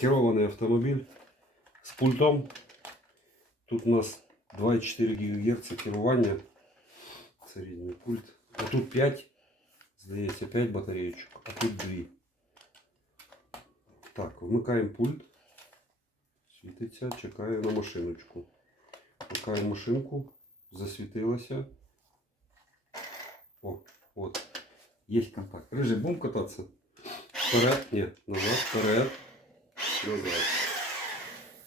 керований автомобіль з пультом. Тут у нас 2,4 ГГц керування. Це рідний пульт. А тут 5, здається, 5 батареєчок, а тут 2. Так, вмикаємо пульт. Світиться, чекає на машиночку. Вмикаємо машинку, засвітилося. О, от. Є контакт. Рыжий, будем кататься? Вперед, ні, назад, вперед, назад.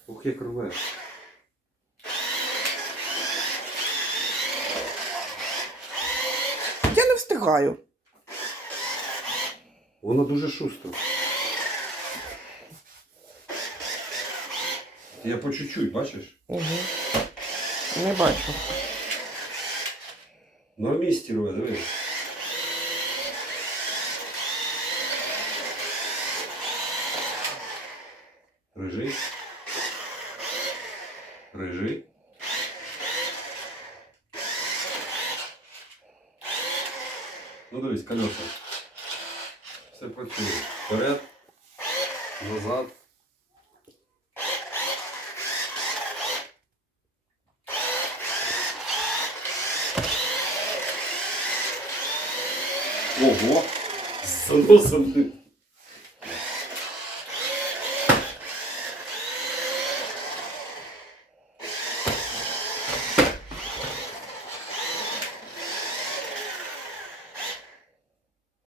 Ух, як рве. Я не встигаю. Вона дуже шустра. Я по чуть-чуть, бачиш? Угу. Не бачу. На місці рве, диви. Рижий. Рижий. Ну дивись, колеса. Все працює. Вперед, назад. Ого! З заносом.